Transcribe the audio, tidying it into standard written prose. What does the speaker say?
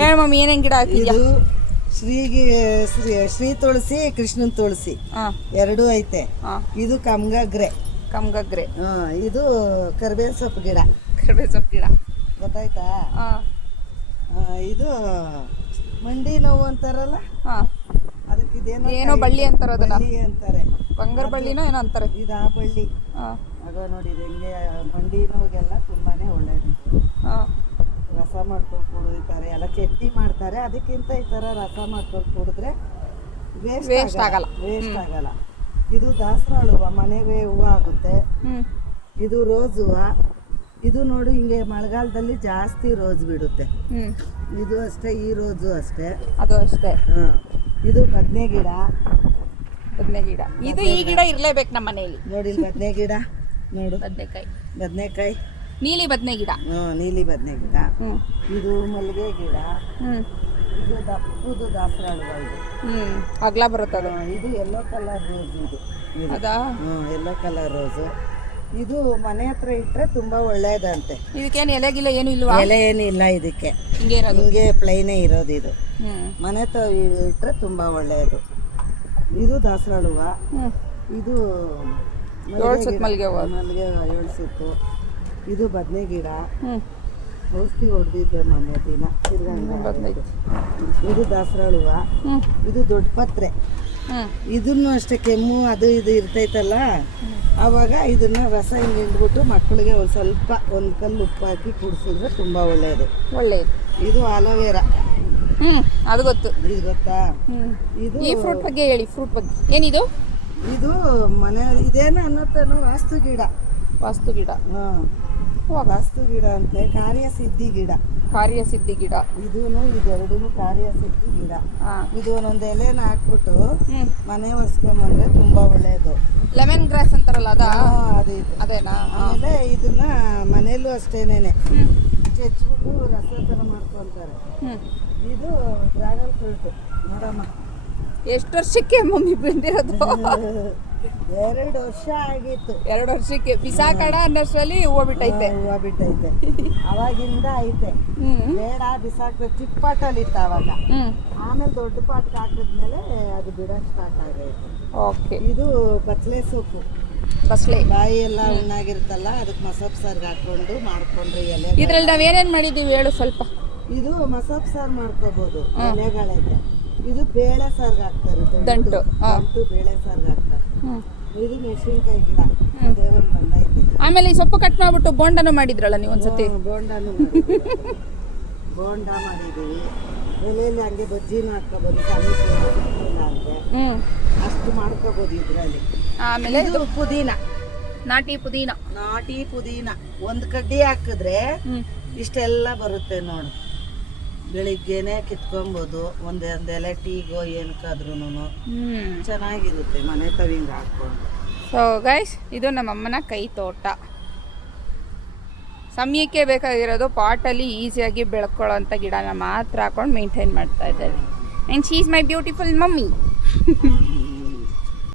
ಹೇಳ ಮಮ್ಮಿ ಏನೇನ್ ಗಿಡ ಹಾಕಿದ್ಯಾ? ಇದು ಶ್ರೀ ತುಳಸಿ, ಕೃಷ್ಣನ್ ತುಳಸಿ ಎರಡೂ ಐತೆ. ಇದು ಕಮ್ಗಗ್ರೆ. ಇದು ಕರಿಬೇವಿನ ಸೊಪ್ಪು ಗಿಡ. ಗೊತ್ತಾಯ್ತಾ? ಇದು ಮಂಡಿ ನೋವು ಅಂತಾರಲ್ಲ, ಅದಕ್ಕೆ ಏನೋ ಬಳ್ಳಿ ಅಂತಾರ, ಅದನ್ನ ಬಳ್ಳಿ ಅಂತಾರೆ. ಬಂಗಾರ ಬಳ್ಳಿನೋ ಏನೋ ಅಂತಾರೆ. ಇದು ಆ ಬಳ್ಳಿ. ಆಗ ನೋಡಿ ಹೆಂಗೆ ಮಂಡಿ ನೋವಿಗೆಲ್ಲ ತುಂಬಾನೇ ಒಳ್ಳೇದು. ರಸ ಮಾಡ್ಕೊಂಡು ಕುಡಿತಾರೆ, ಎಲ್ಲ ಚಟ್ನಿ ಮಾಡ್ತಾರೆ. ಅದಕ್ಕಿಂತ ಈ ಥರ ರಸ ಮಾಡ್ಕೊಂಡು ಕುಡಿದ್ರೆ ವೇಸ್ಟ್ ಆಗಲ್ಲ. ಇದು ದಾಸವಾಳ ಹೂವು, ಮನೆಗೆ ಹೂವು ಆಗುತ್ತೆ. ಇದು ರೋಸ್ ಹೂವು. ಇದು ನೋಡಿ ಹಿಂಗೆ ಮಳೆಗಾಲದಲ್ಲಿ ಜಾಸ್ತಿ ರೋಸ್ ಬಿಡುತ್ತೆ. ಇದು ಅಷ್ಟೇ, ಈ ರೋಸು ಅಷ್ಟೇ, ಅದು ಅಷ್ಟೇ. ಇದು ಬದನೆ ಗಿಡ. ಇದು ಈ ಗಿಡ ಇರ್ಲೇಬೇಕು ನಮ್ಮ ಮನೆಯಲ್ಲಿ. ನೋಡಿ ಬದನೆ ಗಿಡ ನೋಡು, ಬದನೆಕಾಯಿ, ನೀಲಿ ಬದನೆ ಗಿಡ. ನೀಲಿ ಬದನೆ ಗಿಡ. ಇದು ಮಲ್ಲಿಗೆ ಗಿಡ. ಇದು ದಪ್ಪದು ದಾಸವಾಳ ಹೂವು. ಇದು ಅಗ್ಲ ಬರುತ್ತದೆ. ಇದು ಯೆಲ್ಲೋ ಕಲರ್ ರೋಸ್. ಇದು ಅದಾ? Yellow colour rose. ಇದು ಮನೆ ಹತ್ರ ಇಟ್ಟರೆ ತುಂಬಾ ಒಳ್ಳೇದಂತೆ. ಇದಕ್ಕೇನು ಎಲೆಗಿಲ್ಲ ಏನು ಇಲ್ವಾ? ಎಲೆ ಏನಿಲ್ಲ ಇದಕ್ಕೆ, ಹಿಂಗೆ ಪ್ಲೈನೇ ಇರೋದು. ಇದು ಮನೆ ಹತ್ರ ಇಟ್ಟರೆ ತುಂಬಾ ಒಳ್ಳೆಯದು. ಇದು ದಾಸವಾಳ ಹೂವು. ಇದು ಮಲ್ಲಿಗೆ ಏಳ್ಸುತ್ತು. ಇದು ಬದನೆ ಗಿಡ. ಔಷಧಿ ಹೊಡೆದಿದ್ದೆ ಮೊನ್ನೆ ದಿನ. ಇದು ದಾಸವಾಳ ಹೂವು. ಇದು ದೊಡ್ಡ ಪತ್ರೆ. ಇದನ್ನು ಅಷ್ಟೇ, ಕೆಮ್ಮು ಅದು ಇದು ಇರ್ತೈತಲ್ಲ, ಆವಾಗ ಇದನ್ನ ರಸ ಹಿಂಗೆ ಹಿಂಡ್ಬಿಟ್ಟು ಮಕ್ಕಳಿಗೆ ಒಂದು ಸ್ವಲ್ಪ ಒಂದು ಕಲ್ಲು ಉಪ್ಪು ಹಾಕಿ ಕುಡಿಸಿದ್ರೆ ತುಂಬಾ ಒಳ್ಳೆಯದು. ಇದು ಅಲೋವೆರಾ. ಅದು ಗೊತ್ತು. ಇದು ಗೊತ್ತಾ? ಇದು ಈ ಫ್ರೂಟ್ ಬಗ್ಗೆ ಹೇಳಿ. ಫ್ರೂಟ್ ಬಗ್ಗೆ ಏನಿದು? ಇದು ಮನೆ ಇದೇನು ಅನ್ನೋತಾನು ವಾಸ್ತು ಗಿಡ. ವಾಸ್ತು ಗಿಡ ಅಂತೆ. ಕಾರ್ಯಸಿದ್ಧಿ ಗಿಡ. ಇದೆರಡೂ ಕಾರ್ಯಸಿದ್ಧಿ ಗಿಡ. ಇದು ಒಂದೊಂದು ಎಲೆನ ಹಾಕ್ಬಿಟ್ಟು ಮನೆ ಒರೆಸ್ಕೊಂಬಂದ್ರೆ ತುಂಬಾ ಒಳ್ಳೇದು. ಲೆಮನ್ ಗ್ರಾಸ್ ಅಂತಾರಲ್ಲ, ಅದೇನಾ? ಆಮೇಲೆ ಇದನ್ನ ಮನೆಯಲ್ಲೂ ಅಷ್ಟೇನೇನೆ ಚೆಚ್ಬಿಟ್ಟು ರಸ ಥರ ಮಾಡ್ಕೊಂತಾರೆ. ಇದು ಡ್ರ್ಯಾಗನ್ ಫ್ರೂಟ್. ನೋಡಮ್ಮ, ಎಷ್ಟು ವರ್ಷಕ್ಕೆ ಮಮ್ಮಿ ಬಂದಿರೋದು? 2 ವರ್ಷ ಆಗಿತ್ತು. 2 ವರ್ಷಕ್ಕೆ ಬಿಸಾಕಡ ಅನ್ನೋಷ್ಟರಲ್ಲಿ ಹೂವು ಬಿಟ್ಟೈತೆ. ಅವಾಗಿಂದ ಐತೆ. ಬೇಡ ಬಿಸಾಕ್ಬೇಕು, ಚಿಕ್ಕ ಪಾಟಲ್ಲಿ ಇತ್ತು ಅವಾಗ. ಆಮೇಲೆ ದೊಡ್ಡ ಪಾಟ್ಗೆ ಹಾಕಿದ್ಮೇಲೆ ಅದು ಬಿಡೋಕೆ ಸ್ಟಾರ್ಟ್ ಆಗೈತೆ. ಇದು ಬಸಳೆ ಸೊಪ್ಪು. ಬಾಯಿ ಎಲ್ಲ ಹುಣ್ಣಾಗಿರುತ್ತಲ್ಲ, ಅದಕ್ಕೆ ಮಸೊಪ್ಪು ಸಾರ್ಗೆ ಹಾಕೊಂಡು ಮಾಡ್ಕೊಂಡ್ರೆ ಎಲೆ. ಇದ್ರಲ್ಲಿ ನಾವೇನೇನು ಮಾಡಿದ್ದೀವಿ ಹೇಳು ಸ್ವಲ್ಪ. ಇದು ಮಸೊಪ್ಪು ಸಾರು ಮಾಡ್ಕೋಬಹುದು, ಎಲೆಗಳೈತೆ. ಇದು ಬೇಳೆ ಸಾರ್ಗೆ ಹಾಕ್ತಾರೆ, ದಂಟು ಬೇಳೆ ಸಾರ್ಗೆ ಹಾಕ್ತಾರೆ. ಇದು ಮೆಣಸಿನ್ಕಾಯಿ ಗಿಡ, ದೇವರು ಬಂದೈತೆ. ಆಮೇಲೆ ಈ ಸೊಪ್ಪು ಕಟ್ ಮಾಡ್ಬಿಟ್ಟು ಬೋಂಡನೂ ಮಾಡಿದ್ರಲ್ಲ ನೀವು ಒಂದ್ಸತಿ? ಬೋಂಡ ಮಾಡಿದೀವಿ. ಎಲೆಯಲ್ಲಿ ಹಂಗೆ ಬಜ್ಜಿನೂ ಹಾಕೋಬಹುದು, ಅಂದ್ರೆ ಅಷ್ಟು ಮಾಡ್ಕೋಬಹುದು ಇದ್ರಲ್ಲಿ. ಆಮೇಲೆ ಇದು ಪುದೀನ, ನಾಟಿ ಪುದೀನ. ಒಂದು ಕಡ್ಡಿ ಹಾಕಿದ್ರೆ ಇಷ್ಟೆಲ್ಲ ಬರುತ್ತೆ ನೋಡು. ಬೆಳಿಗ್ಗೆನೆ ಕಿತ್ಕೊಬೋದು, ಒಂದೊಂದು ಎಲೆ ಟೀಗೋ ಏನಕ್ಕಾದ್ರೂ ಚೆನ್ನಾಗಿರುತ್ತೆ ಮನೆ ತವಿಂಗ ಹಾಕೊಂಡು. ಸೊ ಗೈಸ್, ಇದು ನಮ್ಮಮ್ಮನ ಕೈ ತೋಟ. ಸಮಯಕ್ಕೆ ಬೇಕಾಗಿರೋದು ಪಾಟಲ್ಲಿ ಈಸಿಯಾಗಿ ಬೆಳ್ಕೊಳ್ಳೋಂಥ ಗಿಡನ ಮಾತ್ರ ಹಾಕೊಂಡು ಮೇಂಟೈನ್ ಮಾಡ್ತಾ ಇದ್ದೇವೆ. And she is my beautiful mummy.